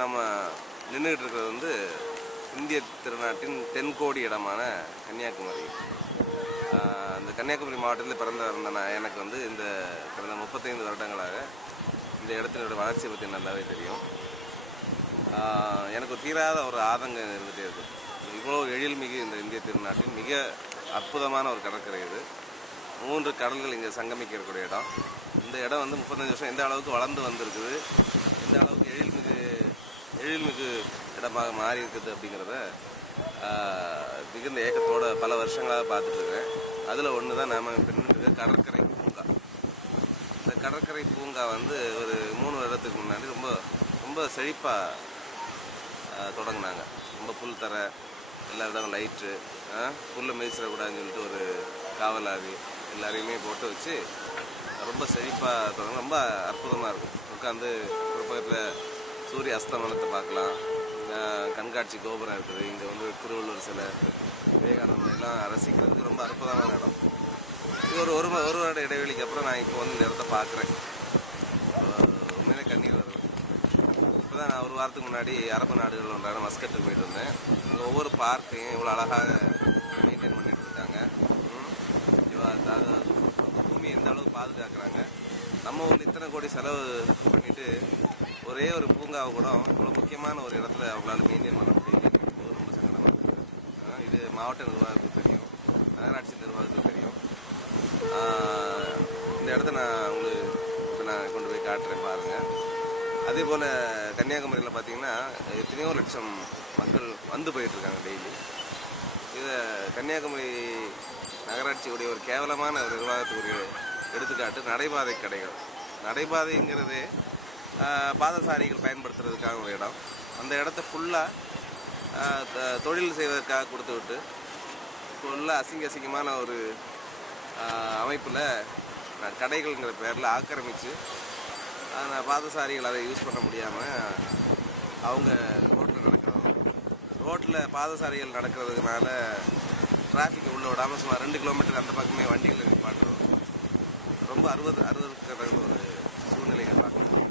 நம்ம நின்றுக்கிட்டு இருக்கிறது வந்து இந்திய திருநாட்டின் தென்கோடி இடமான கன்னியாகுமரி. இந்த கன்னியாகுமரி மாவட்டத்தில் பிறந்த இருந்த எனக்கு வந்து இந்த கடந்த 35 வருடங்களாக இந்த இடத்தினோட வளர்ச்சியை பற்றி நல்லாவே தெரியும். எனக்கு தீராத ஒரு ஆதங்கம் இருந்துகிட்டே இருக்குது. இவ்வளோ எழில்மிகு இந்த இந்திய திருநாட்டின் மிக அற்புதமான ஒரு கடற்கரை இது. 3 கடல்கள் இங்கே சங்கமிக்கக்கூடிய இடம். இந்த இடம் வந்து 35 வருஷம் எந்த அளவுக்கு வளர்ந்து வந்திருக்குது, எந்த அளவுக்கு எழில்மிகு இடமாக மாறி இருக்குது அப்படிங்கிறத மிகுந்த ஏக்கத்தோட பல வருஷங்களாக பார்த்துட்ருக்கேன். அதில் ஒன்று தான் நாம் பின்னிட்டு கடற்கரை பூங்கா. இந்த கடற்கரை பூங்கா வந்து ஒரு 3 வருடத்துக்கு முன்னாடி ரொம்ப செழிப்பாக தொடங்கினாங்க. ரொம்ப புல் தர, எல்லா இடமும் லைட்டு, புல்லை மிதிச்சிடக்கூடாதுன்னு சொல்லிட்டு ஒரு காவலாதி எல்லாரையுமே போட்டு வச்சு ரொம்ப செழிப்பாக தொடங்க ரொம்ப அற்புதமாக இருக்கும். உட்காந்து ஒரு பக்கத்தில் சூரிய அஸ்தமனத்தை பார்க்கலாம். கண்காட்சி கோபுரம் இருக்குது. இங்கே வந்து திருவள்ளுவர் சிலை, விவேகானந்தம் எல்லாம் ரசிக்கிறதுக்கு ரொம்ப அற்புதமான இடம். இது ஒரு வருட இடைவெளிக்கு அப்புறம் நான் இப்போ வந்து இந்த இடத்த பார்க்குறேன். உண்மையிலே கண்ணீர் வருது. இப்போ தான் நான் ஒரு வாரத்துக்கு முன்னாடி அரபு நாடுகள் ஒன்றான மஸ்கட்டுக்கு போயிட்டு வந்தேன். இங்கே ஒவ்வொரு பார்க்கையும் இவ்வளோ அழகாக மெயின்டைன் பண்ணிட்டு இருக்காங்க. பூமி எந்த அளவுக்கு பாதுகாக்கிறாங்க. நம்ம ஊரில் இத்தனை கோடி செலவு பண்ணிட்டு ஒரே ஒரு பூங்காவை கூட இவ்வளோ முக்கியமான ஒரு இடத்துல அவங்களால மெயின்டைன் பண்ண முடியுது. ரொம்ப சங்கடமாக இருக்குது. இது மாவட்ட நிர்வாகத்துக்கு தெரியும், நகராட்சி நிர்வாகத்துக்கு தெரியும். இந்த இடத்த நான் கொண்டு போய் காட்டுறேன் பாருங்கள். அதே போல் கன்னியாகுமரியில் பார்த்தீங்கன்னா எத்தனையோ லட்சம் மக்கள் வந்து போயிட்டுருக்காங்க டெய்லி. இதை கன்னியாகுமரி நகராட்சியுடைய ஒரு கேவலமான ஒரு நிர்வாகத்துக்குரிய எடுத்துக்காட்டு நடைபாதை கடைகள். நடைபாதைங்கிறதே பாதசாரிகள் பயன்படுத்துறதுக்காக ஒரு இடம். அந்த இடத்த ஃபுல்லாக தொழில் செய்வதற்காக கொடுத்து விட்டு ஃபுல்லாக அசிங்கமான ஒரு அமைப்பில் கடைகள்ங்கிற பேரில் ஆக்கிரமித்து பாதசாரிகள் அதை யூஸ் பண்ண முடியாமல் அவங்க ரோட்டில் பாதசாரிகள் நடக்கிறதுனால டிராஃபிக்கை உள்ளே விடாமல் சுமார் 2 கிலோமீட்டருக்கு அந்த பக்கமே வண்டிகளை நிப்பாட்டுறோம். ரொம்ப அறுபதுக்கு ஒரு சூழ்நிலையை பார்க்கணும்.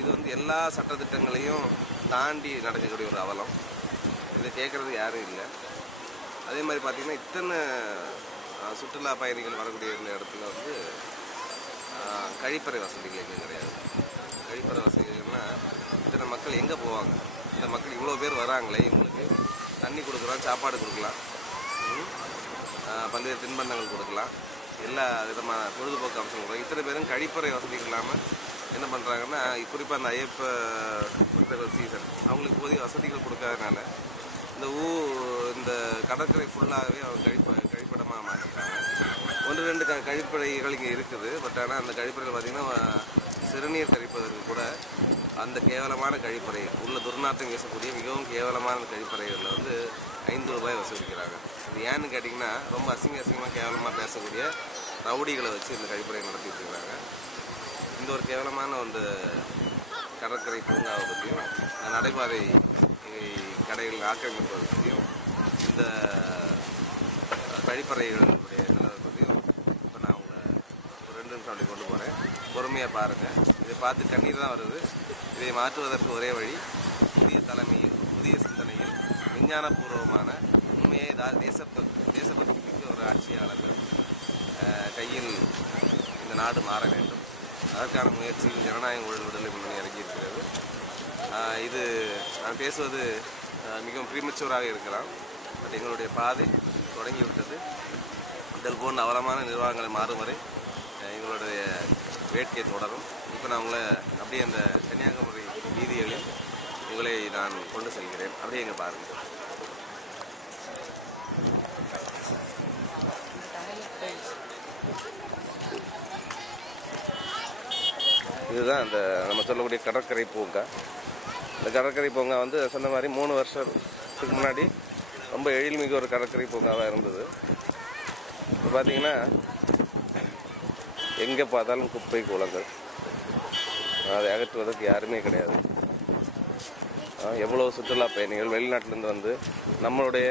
இது வந்து எல்லா சட்டத்திட்டங்களையும் தாண்டி நடக்கக்கூடிய ஒரு அவலம். இதை கேட்குறது யாரும் இல்லை. அதே மாதிரி பார்த்திங்கன்னா இத்தனை சுற்றுலா பயணிகள் வரக்கூடிய இந்த இடத்துல வந்து கழிப்பறை வசதிகள் எங்கேயும் கிடையாது. கழிப்பறை வசதிகள்னால் இத்தனை மக்கள் எங்கே போவாங்க? இந்த மக்கள் இவ்வளோ பேர் வராங்களே, இவங்களுக்கு தண்ணி கொடுக்கலாம், சாப்பாடு கொடுக்கலாம், பல்வேறு தின்பண்டங்கள் கொடுக்கலாம், எல்லா விதமான பொழுதுபோக்கு அம்சங்கள் கொடுக்கலாம். இத்தனை பேரும் கழிப்பறை வசதிகள் இல்லாமல் என்ன பண்ணுறாங்கன்னா, குறிப்பாக அந்த ஐயப்ப பக்தர்கள் சீசன் அவங்களுக்கு போதிய வசதிகள் கொடுக்காதனால இந்த கடற்கரை ஃபுல்லாகவே அவங்க கழிப்பிடமாக மாற்றிட்டாங்க. 1-2 கழிப்பறைகள் இங்கே இருக்குது. பட் ஆனால் அந்த கழிப்பறைகள் பார்த்திங்கன்னா சிறுநீர் கழிப்பதற்கு கூட அந்த கேவலமான கழிப்பறை உள்ள துர்நாற்றம் வீசக்கூடிய மிகவும் கேவலமான கழிப்பறைகளில் வந்து 5 ரூபாய் வசூலிக்கிறாங்க. இது ஏன்னு கேட்டிங்கன்னா ரொம்ப அசிங்கமாக கேவலமாக பேசக்கூடிய ரவுடிகளை வச்சு இந்த கழிப்பறையை நடத்திட்டு இருக்கிறாங்க. இந்த ஒரு கேவலமான ஒரு கடற்கரை பூங்காவை பற்றியும் நடைபாதை கடைகள் ஆக்கிரமிப்பதை பற்றியும் இந்த கழிப்பறைகளுடைய நிலவை பற்றியும் இப்போ நான் உங்களை ஒரு 2 நிமிஷம் அப்படி கொண்டு போகிறேன். பொறுமையாக பாருங்கள். இதை பார்த்து கண்ணீர் தான் வருது. இதை மாற்றுவதற்கு ஒரே வழி புதிய தலைமையில், புதிய சிந்தனையில், விஞ்ஞானபூர்வமான உண்மையை தேசபக்தி மிக்க ஒரு ஆட்சியாளர்கள் கையில் இந்த நாடு மாற வேண்டும். அதற்கான முயற்சியில் ஜனநாயக ஊழல் விடுதலை முன்னணி இறங்கியிருக்கிறது. இது நான் பேசுவது மிகவும் ப்ரீமெச்சூராக இருக்கலாம். பட் எங்களுடைய பாதை தொடங்கிவிட்டது. இதல் போன்ற அவலமான நிர்வாகங்களை மாறும் வரை எங்களுடைய வேட்கை தொடரும். இப்போ நான் உங்களை அப்படியே அந்த கன்னியாகுமரி வீதிகளில் உங்களை நான் கொண்டு செல்கிறேன். அப்படியே இங்கே பாருங்கள். இதுதான் அந்த நம்ம சொல்லக்கூடிய கடற்கரை பூங்கா. இந்த கடற்கரை பூங்கா வந்து சொன்ன மாதிரி 3 வருஷத்துக்கு முன்னாடி ரொம்ப எழில்மிகு ஒரு கடற்கரை பூங்காவாக இருந்தது. இப்போ பார்த்தீங்கன்னா எங்கே பார்த்தாலும் குப்பை கூலங்கள், அதை அகற்றுவதற்கு யாருமே கிடையாது. எவ்வளோ சுற்றுலா பயணிகள் வெளிநாட்டிலேருந்து வந்து நம்மளுடைய